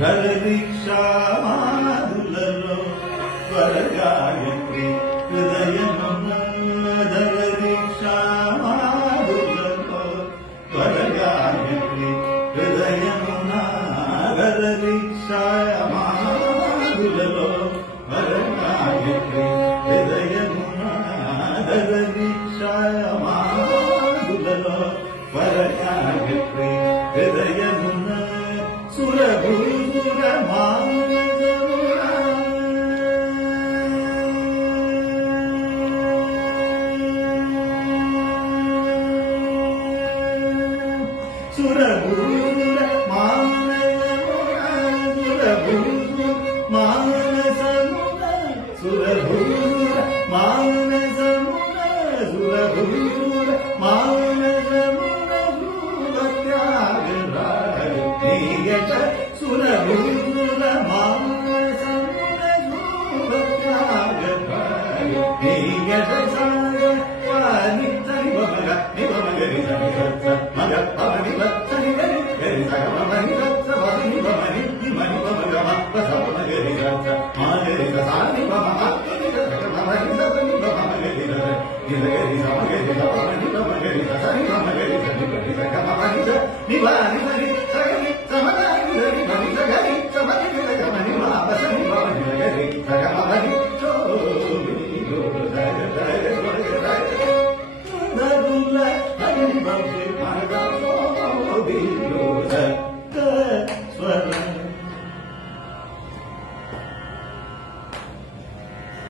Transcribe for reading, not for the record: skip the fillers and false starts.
ధరదీక్షా మాధులలో త్వరగాయత్రి హృదయమున ధరదీక్షా మాధులలో త్వరగాయత్రి హృదయమున ధరదీక్షా మాధులలో త్వరగాయత్రి హృదయమున ధరదీక్షా మాధులలో త్వరగాయత్రి హృదయమున సురభూర మానవమున సురభూర మానవమున సురభూర మానసమున సురభూర మానసమున సురభూర మానసమున సురత్యాగరాయ సురభూర మానసమున సురత్యాగరాయ సాగ వాని తని బమగ నిబమగరి సని సత్స మగ పవని వత్సని గరి గరి సగ పవని సత్స పవని పవని నిమని బమగ మప్ప సమగరి సత్స మాగరి సాని బమగ సగ పవని సని బమగరి సగ నిగరి సమగరి పవని బమగరి సని బమగరి సని గరి సగ పవని నివాని